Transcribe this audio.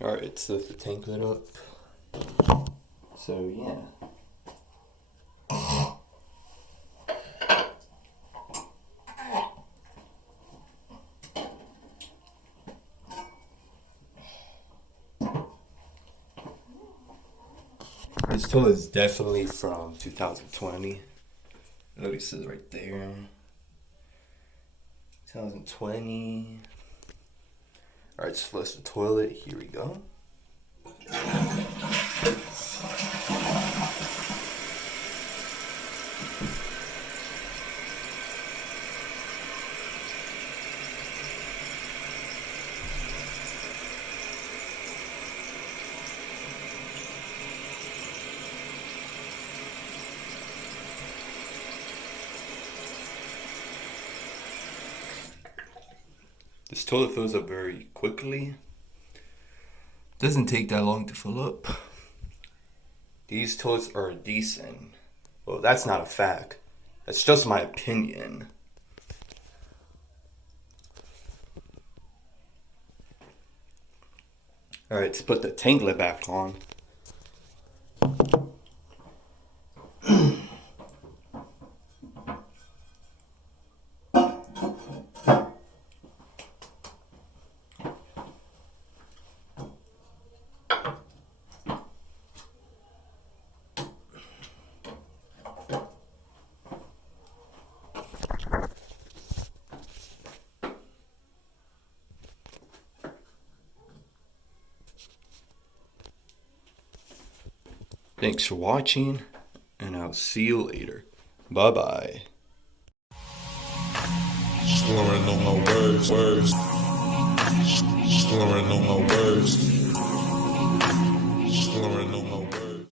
Alright, so lift the tank lid up. So yeah. This tool is definitely from 2020. Look, it says right there. 2020. Alright, let's flush the toilet. Here we go. This toilet fills up very quickly. Doesn't take that long to fill up. These toilets are decent. Well, that's not a fact. That's just my opinion. Alright, let's put the tank lid back on. Thanks for watching, and I'll see you later. Bye-bye. Slurring on my words. Slurring on my words. Slurring on